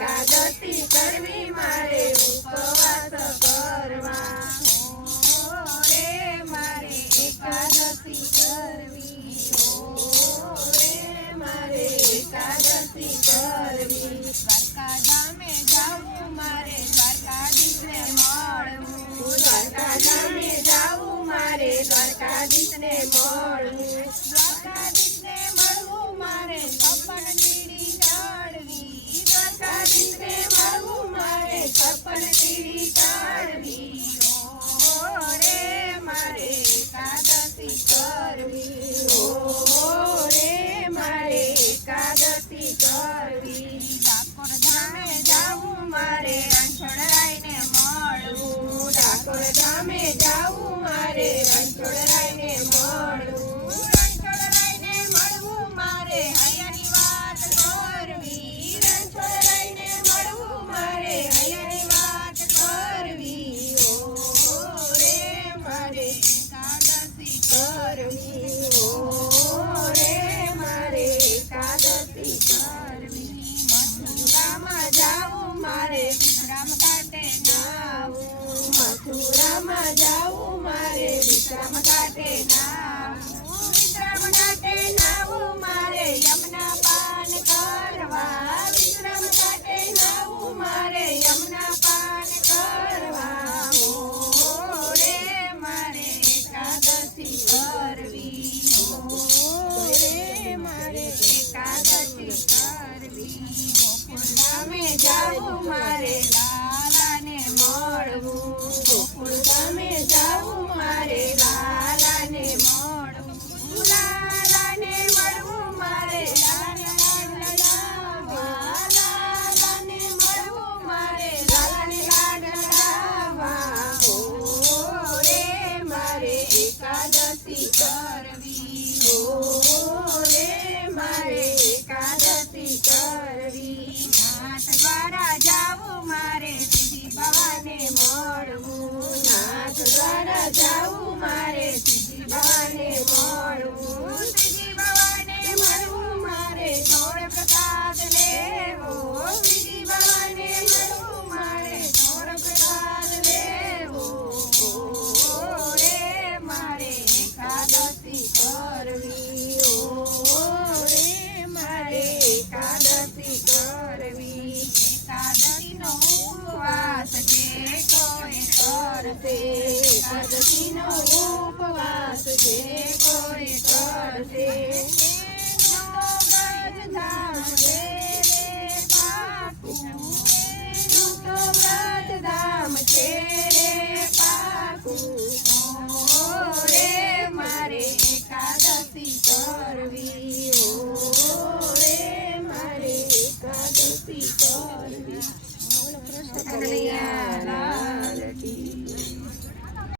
એકાદશી કરવી મારે ઉપવાસ કરવા રે મારે એકાદશી કરવી રે મારે એકાદશી કરવી દ્વારકા ધામે જાવું મારે દ્વારકાધીશને મળવું દ્વારકા ધામે જાવું મારે દ્વારકાધીશને મળવું દ્વારકાધીશને મળવું મારે છપ્પન તીડી ચડવી દ્વારકાધીશને મળવું મારે છપ્પન તીડી ચડવી રે મારે એકાદશી કરવી રે મારે એકાદશી કરવી ડાકોર ધામે જાવું મારે રણછોડરાયને મળવું ડાકોર ધામે જાવું મારે રણછોડરાયને મળવું રણછોડરાયને મળવું મારે હૈયાની વાત કરવી રણછોડરાયને મળવું મારે હૈયાની વાત કરવી રે મારે એકાદશી કરવી રે મારે એકાદશી કરવી મથુરામાં જાવું મારે વિશ્રામ ઘાટે નાવું મથુરામાં જાવું મારે વિશ્રામ ઘાટે નાવું વિશ્રામ ઘાટે નાવું મારે યમુના પાન કરવા વિશ્રામ ઘાટે નાવું મારે યમુના પાન કરવા રે મારે એકાદશી કરવી રે મારે એકાદશી કરવી ગોકુળ ધામે જાવું મારે લાલાને મળવું ગોકુળ ધામે જાવું મારે લાલાને મળવું લાલાને મળવું મારે લાલાને લાડવા લાલાને મળવું મારે લાલાને લાડવા રે મારે એકાદશી કરવી રે મારે એકાદશી કરવી નાથ દ્વારા જાવું મારે સીધી બાવાને મળવું નાથ દ્વારા જાવું મારે સીધી બાવાને મળવું સીધી બાવાને મળવું મારે થોડે પ્રસાદ લેવો સીધી બાવાને મળવું મારે થોડે પ્રસાદ લેવો રે મારે એકાદશી કરવી રે મારે એકાદશી કરવી એકાદશીનો ઉપવાસ જે કોઈ કરશે એકાદશીનો ઉપવાસ જે કોઈ કરશે એનો વ્રતધામ છે રે પાકું એનું તો વ્રતધામ છે રે પાકું રે મારે એકાદશી કરવી રે મારે એકાદશી કરવી.